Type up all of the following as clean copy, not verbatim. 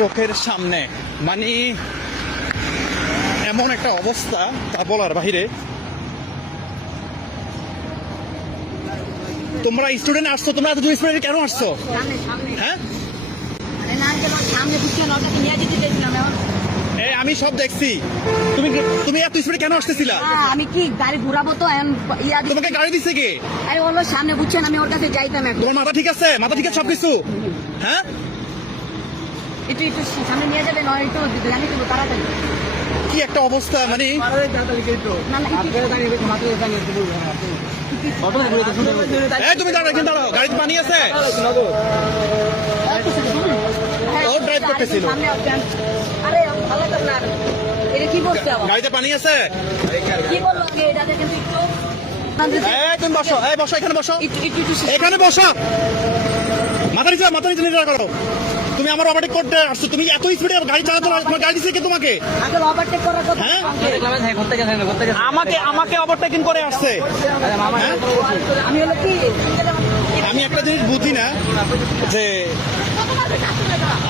চোখের সামনে মানে এমন একটা অবস্থা তা বলার বাহিরে। তোমরা স্টুডেন্ট আসছো, তোমরা এত দূর স্টুডেন্ট কেন আসছো? হ্যাঁ আমি সব দেখছি। তুমি তুমি এত স্পিডে কেন আসতেছিলা? আমি কি গাড়ি ঘুরাবো তো তোমাকে গাড়ি দিচ্ছে কে? আরে ওর সামনে বুঝছেন আমি ওর কাছে যাইতাম। তোমার মাথা ঠিক আছে? মাথা ঠিক আছে সবকিছু? হ্যাঁ একটু একটু সামনে নিয়ে যাবেন, একটু জানি তো তাড়াতাড়ি। কি একটা অবস্থা মানে তুমি দাঁড়াও, কিন্তু দাঁড়াও, গাড়িতে পানি আছে? ও ড্রাইভ করতেছিল। আরে ভালো তো না, এটা কি বলছে? গাড়িতে পানি আছে? কি বললো আগে এটা দেখেন একটু। তুমি বসো, বসো এখানে, বসো এখানে, বসো। মাথা নিচে নিচে করো। তুমি আমার ওভারটেক করতে আসছো, তুমি এত স্পিডে গাড়ি চালাতে, তোমার গাড়ি দিচ্ছে কে তোমাকে? ওভারটেক করার কথা। হ্যাঁ আমাকে ওভারটেকিং করে আসছে। আমি হলো কি, আমি একটা জিনিস বুঝি না যে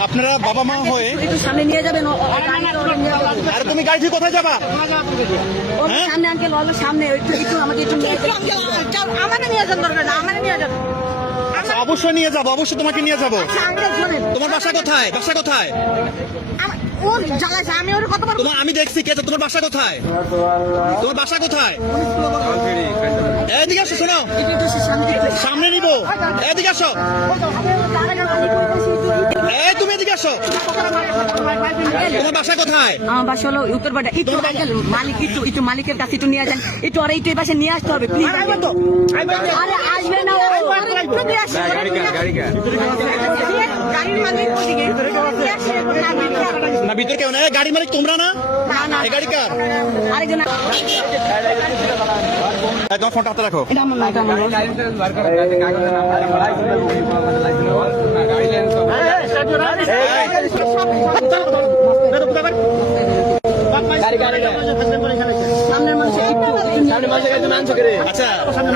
আপনারা বাবা মা হয়ে একটু সামনে নিয়ে যাবেন। আর তুমি গাড়ি থেকে কোথায় যাবা? সামনে আঙ্কেল হলো সামনে, একটু আমাকে একটু আমাকে নিয়ে যান। দরকার না আমাকে নিয়ে যান। আচ্ছা অবশ্যই নিয়ে যাবো, অবশ্যই তোমাকে নিয়ে যাবো। তোমার বাসা কোথায়? বাসা কোথায়? আমি দেখছি কে, তোমার বাসা কোথায়? তোমার বাসা কোথায়? এদিকে আসো, শোনো সামনে নিবো, এদিকে আসো। তুমি এদিকে আসো। তোমার বাসা কোথায়? আমার বাসা হলো উত্তরপাড়া। একটু মালিক একটু মালিকের কাছে একটু নিয়ে যান, একটু আর একটু এই পাশে নিয়ে আসতে হবে প্লিজ। আরে আসবে না না ভিতরে কেউ না? গাড়ি মালিক তোমরা না? এই গাড়ি কার? আরেকজন। তোমার ফোনটা হাতে রাখো। এটা আমার না, এটা আমার আচ্ছা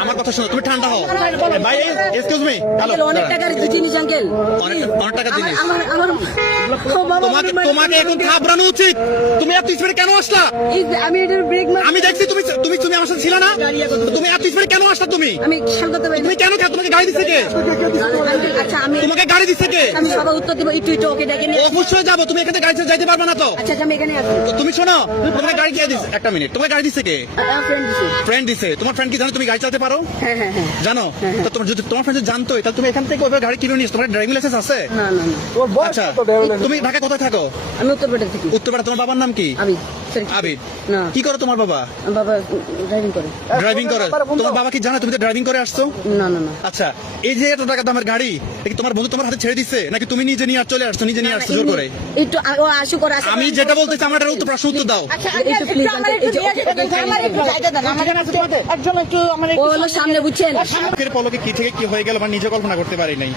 আমার কথা শোনো, তুমি ঠান্ডা হও ভাই। Excuse me, hello. অনেক টাকার জিনিস আঙ্কেল, অনেক টাকার জিনিস। আমার তোমাকে এখন থাবড়ানো উচিত। তুমি এত স্পিডে কেন আসলা? আমি এটার ব্রেক আমি দেখছি তুমি তুমি তুমি আমার সাথে ছিল না? তুমি এত স্পিডে কেন আসলা? তুমি আমি খেয়াল করতে পারি। তুমি কেন? তোমাকে গাড়ি দিচ্ছে কে? আচ্ছা আমি তোমাকে গাড়ি দিচ্ছে কে? আমি সবাই উত্তর দেবো, একটু একটু ওকে ডেকে নিয়ে। অবশ্যই যাবো, তুমি এখানে গাড়ি চালাতে যাইতে পারবে না তো। আচ্ছা আমি এখানে আছি। তুমি শোনো, তোমাকে গাড়ি কে দিচ্ছে? একটা মিনিট, তোমাকে গাড়ি দিচ্ছে কে? ফ্রেন্ড দিছি। ফ্রেন্ড দিছে। তোমার ফ্রেন্ড কি জানো তুমি গাড়ি চালাতে পারো? হ্যাঁ হ্যাঁ হ্যাঁ জানো? তো তোমার যদি তোমার ফ্রেন্ড জানতো তাহলে তুমি এখান থেকে ওইভাবে গাড়ি কিনে নিস। তোমার ড্রাইভিং লাইসেন্স আছে? না না না, আচ্ছা তুমি ঢাকা কোথায় থাকো? আমি উত্তরপাড়া থেকে। উত্তরপাড়া। তোমার বাবার নাম কি? আবিদ। আবিদ। না কি করে তোমার বাবা? বাবা ড্রাইভিং করে। ড্রাইভিং করে? তোমার বাবা কি জানে তুমি তো ড্রাইভিং করে আসছো? না না না। আচ্ছা এই যে এত টাকা দামের গাড়ি কি তোমার বন্ধু তোমার হাতে ছেড়ে দিচ্ছে নাকি তুমি নিজে নিয়ে চলে আসছো? নিজে নিয়ে আসছো জোর করে? একটু ও আশু করে আসে। আমি যেটা বলতেছি আমার একটা উত্তর, প্রশ্ন উত্তর দাও। একটু প্লিজ একজন একটু আমার সামনে বুঝছেন। চোখের পলকে কি থেকে কি হয়ে গেল মানে নিজে কল্পনা করতে পারি নাই।